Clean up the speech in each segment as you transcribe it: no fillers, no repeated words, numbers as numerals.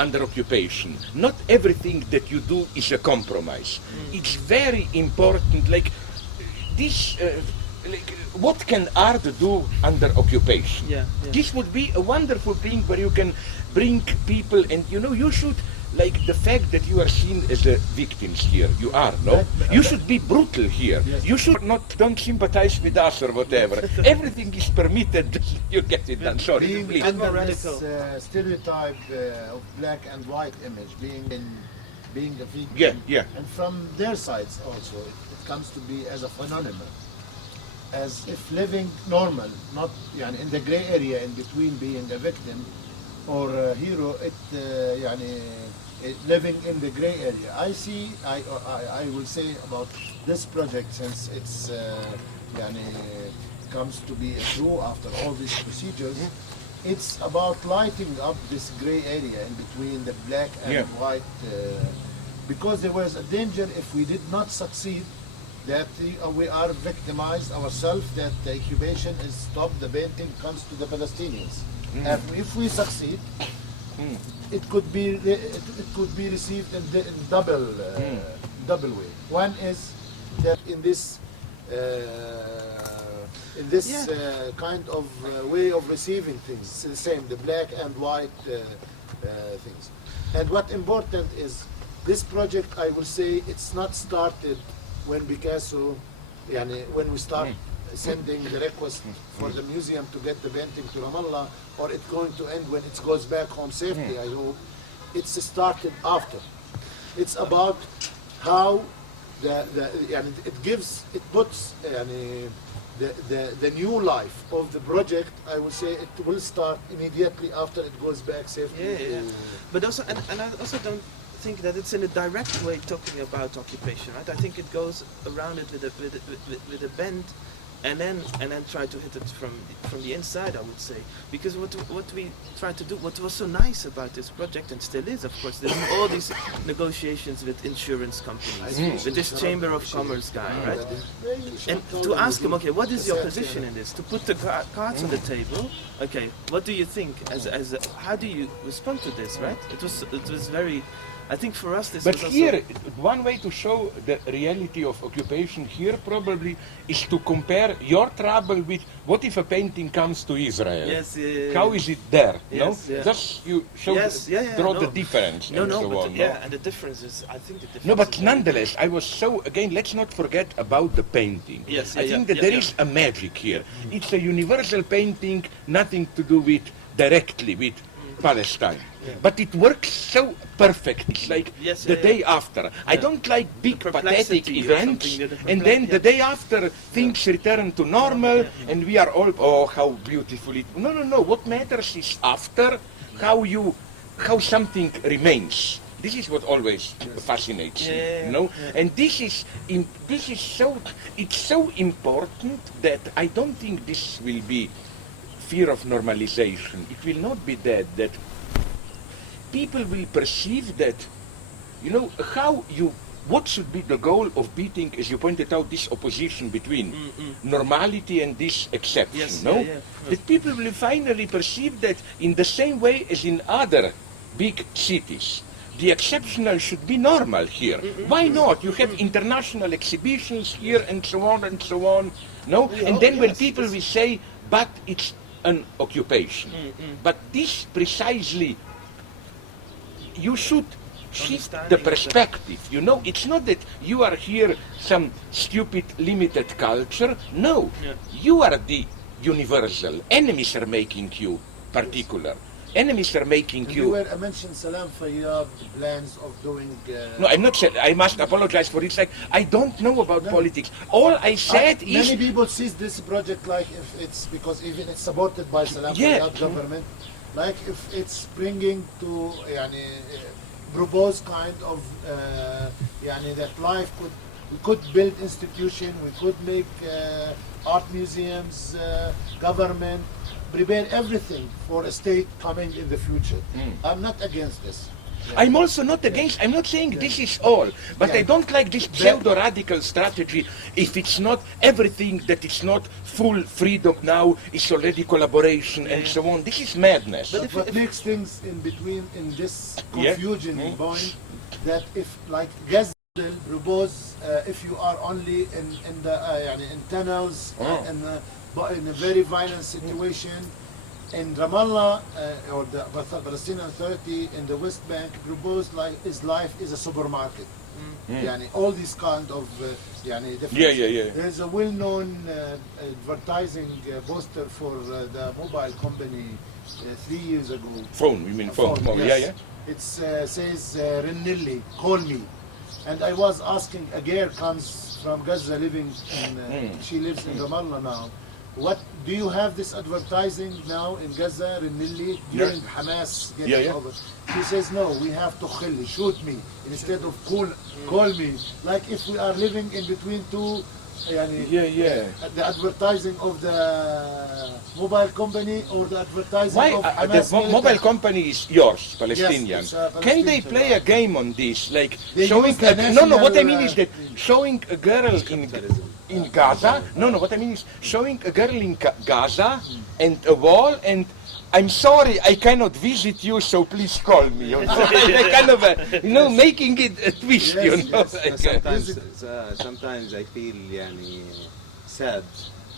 under occupation. Not everything that you do is a compromise. It's very important, like this, what can art do under occupation? This would be a wonderful thing where you can bring people, and you should, like the fact that you are seen as the victims here, you are, no? You should be brutal here. Yes. You should don't sympathize with us or whatever. Everything is permitted, you get it done. Sorry, please. Under this stereotype of black and white image, being a victim, and from their sides also, it comes to be as a phenomenon, as if living normal, not in the gray area in between being a victim or a hero, living in the gray area. I will say about this project, since it's comes to be true after all these procedures, it's about lighting up this gray area in between the black and white, because there was a danger if we did not succeed, that we are victimized ourselves, that the occupation is stopped, the painting comes to the Palestinians. And if we succeed, it could be received in double way. One is that in this kind of way of receiving things, it's the same, the black and white things. And what important is this project, I will say, it's not started when Picasso, when we start sending the request for the museum to get the painting to Ramallah, or it's going to end when it goes back home safely, I hope. It's started after. It's about how it puts the new life of the project. I would say it will start immediately after it goes back safely. But also, and I also don't think that it's in a direct way talking about occupation, right? I think it goes around it with a bend, and then try to hit it from the inside, I would say, because what we try to do, what was so nice about this project, and still is, of course, there's all these negotiations with insurance companies, with this Chamber of Commerce guy, right? And to ask him, okay, what is your position in this? To put the cards on the table, okay, what do you think? How do you respond to this, right? It was very. I think for us this. But is also here, one way to show the reality of occupation here probably is to compare your trouble with what if a painting comes to Israel? Yes, How is it there? Yes, no, just you show draw the difference. No, and no, so but on, and the difference is, I think the difference. No, but nonetheless, I was so, again, let's not forget about the painting. Yes, I think that there is a magic here. It's a universal painting, nothing to do with directly with Palestine. But it works so perfect. It's like the day after. I don't like big pathetic events, and then the day after things return to normal, and we are all, oh, how beautiful it. No. What matters is after, how something remains. This is what always fascinates me, And this is it's so important that I don't think this will be fear of normalization. It will not be that people will perceive that, what should be the goal of beating, as you pointed out, this opposition between normality and this exception, That people will finally perceive that in the same way as in other big cities. The exceptional should be normal here. Why not? You have international exhibitions here and so on, no? And then when people will say, but it's an occupation. But this precisely, you should shift the perspective. It's not that you are here some stupid limited culture. No, you are the universal. Enemies are making you particular. Enemies are making you. You mentioned Salam Fayyad plans of doing. No, I'm not saying. I must apologize for it. It's like I don't know about politics. All I said is. Many people see this project like if it's because even it's supported by Salam Fayyad government, like if it's bringing to propose kind of that life we could build institution, we could make art museums, government. Prepare everything for a state coming in the future. I'm not against this. I'm also not against, I'm not saying this is all, but I don't like this pseudo-radical strategy if it's not everything that is not full freedom now is already collaboration and so on. This is madness. But what makes things in between in this confusion point, that if like Gaza propose if you are only in the in tunnels and in a very violent situation, in Ramallah or the Palestinian Authority in the West Bank proposed like his life is a supermarket. All these kind of There's a well-known advertising poster for the mobile company 3 years ago. Phone, you mean phone? Yes. It says Renilli, call me. And I was asking, a girl comes from Gaza living in, she lives in Ramallah now. What, do you have this advertising now in Gaza, Renilli, during Hamas getting over? She says, no, we have to khilli, shoot me, instead of call me. Like if we are living in between two, the advertising of the mobile company or the advertising of Hamas the mobile company is yours, Palestinian. Yes, Can they play a game on this, like they showing? no. What I mean is that showing a girl in Gaza. No. What I mean is showing a girl in Gaza and a wall and. I'm sorry, I cannot visit you, so please call me. Kind of, making it a twist, Sometimes I feel sad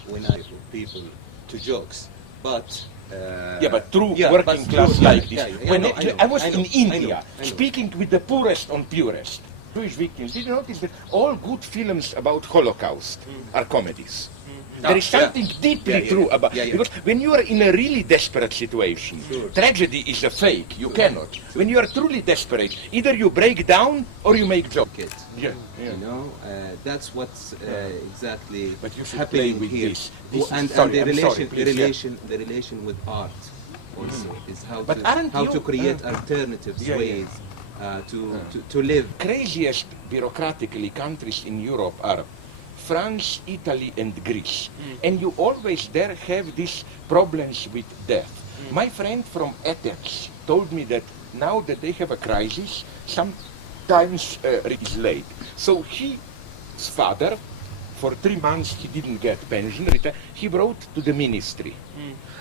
when I people to jokes, but but through working class like this. When I was in India, speaking with the poorest on purest Jewish victims, did you notice that all good films about Holocaust are comedies? There is something deeply true about because when you are in a really desperate situation, tragedy is a fake. You cannot. When you are truly desperate, either you break down or you make jokes. You know, that's what's exactly but you should happening play with here. The relation with art also is how to create alternatives ways to live. Craziest bureaucratically countries in Europe are France, Italy and Greece. And you always there have these problems with death. My friend from Athens told me that now that they have a crisis, sometimes it is late. So his father, for 3 months he didn't get pension, he wrote to the ministry.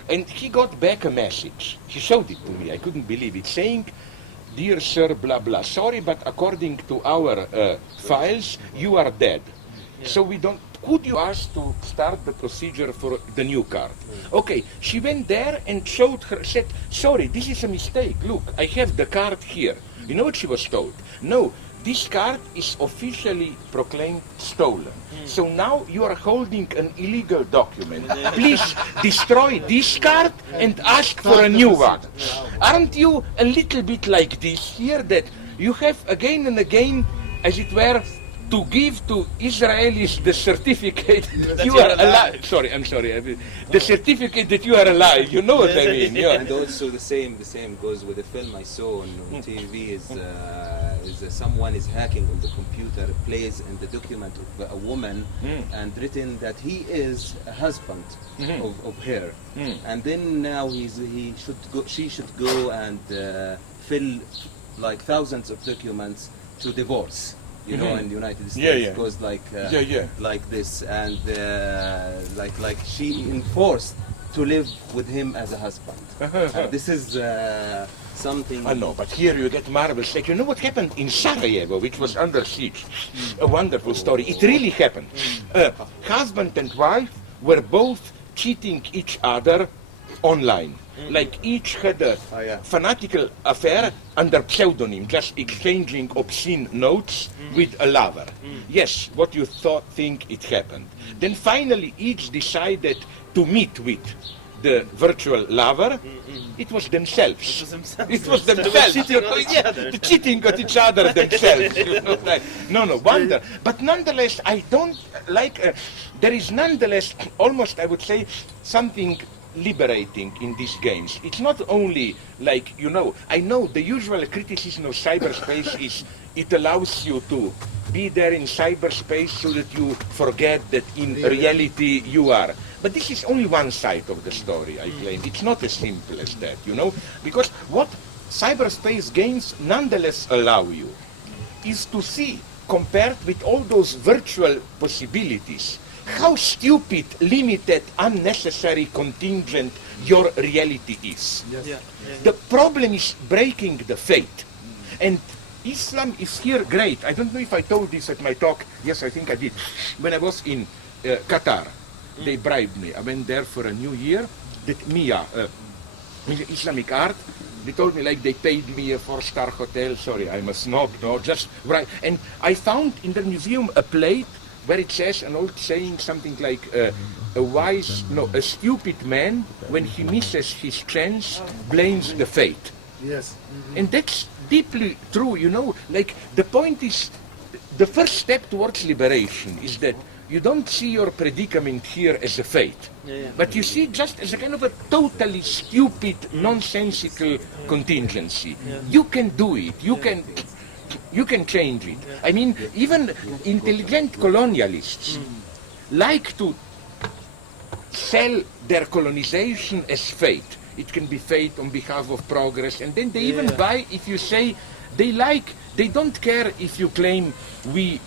And he got back a message. He showed it to me, I couldn't believe it, saying, "Dear sir, blah blah, sorry, but according to our files, you are dead. So we don't, could you ask to start the procedure for the new card?" Okay, she went there and showed her, said, "Sorry, this is a mistake. Look, I have the card here." You know what she was told? "No, this card is officially proclaimed stolen. So now you are holding an illegal document. Please destroy this card and ask for a new one." Aren't you a little bit like this here, that you have again and again, as it were, to give to Israelis the certificate that you are alive? I'm sorry. The certificate that you are alive. You know what I mean? And also the same goes with the film I saw on TV. Is someone is hacking on the computer, plays in the document of a woman, and written that he is a husband of her, and then now she should go and fill like thousands of documents to divorce. You know, in the United States, it goes like this, and like she enforced to live with him as a husband. This is something. I know, but here you get marvelous. Like, you know what happened in Sarajevo, which was under siege? A wonderful story. It really happened. Husband and wife were both cheating each other online. Like each had a fanatical affair under pseudonym, just exchanging obscene notes with a lover. Yes, what you think it happened. Then finally each decided to meet with the virtual lover. It was themselves. It was themselves. Cheating at each other themselves. No wonder. But nonetheless, I don't like, there is nonetheless almost, I would say, something liberating in these games. It's not only like, I know the usual criticism of cyberspace is it allows you to be there in cyberspace so that you forget that in reality you are. But this is only one side of the story, I claim. It's not as simple as that, because what cyberspace games nonetheless allow you is to see, compared with all those virtual possibilities, how stupid, limited, unnecessary, contingent your reality is. The problem is breaking the fate. And Islam is here great. I don't know if I told this at my talk. Yes, I think I did. When I was in Qatar, they bribed me. I went there for a new year. That MIA, Islamic art, they told me like they paid me a 4-star hotel. Sorry, I'm a snob. No, just right. And I found in the museum a plate where it says an old saying, something like a stupid man, when he misses his chance, blames the fate. Yes. And that's deeply true, you know, like the point is, the first step towards liberation is that you don't see your predicament here as a fate, but you see just as a kind of a totally stupid, nonsensical contingency. You can do it, you can change it. I mean, even intelligent colonialists like to sell their colonization as fate. It can be fate on behalf of progress, and then they even buy if you say they don't care if you claim we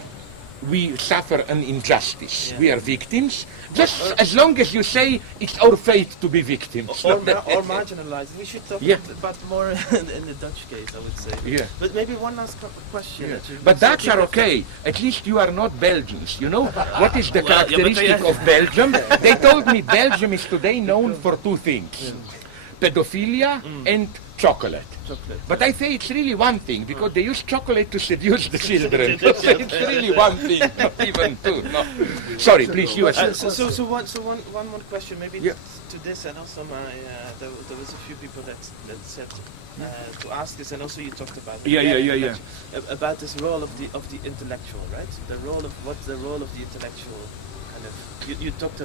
suffer an injustice, we are victims, just as long as you say it's our fate to be victims. Or marginalized. We should talk about more in the Dutch case, I would say. Yeah. But maybe one last question. But Dutch are okay. At least you are not Belgians. You know what is the characteristic of Belgium? They told me Belgium is today known for two things. Pedophilia and chocolate. But I say it's really one thing, because they use chocolate to seduce the children. It's really one thing, not even two. No. Sorry, please, you are... So one more question, maybe to this, and also there was a few people that said to ask this, and also you talked about it. About this role of the intellectual, right? What's the role of the intellectual kind of... You talked about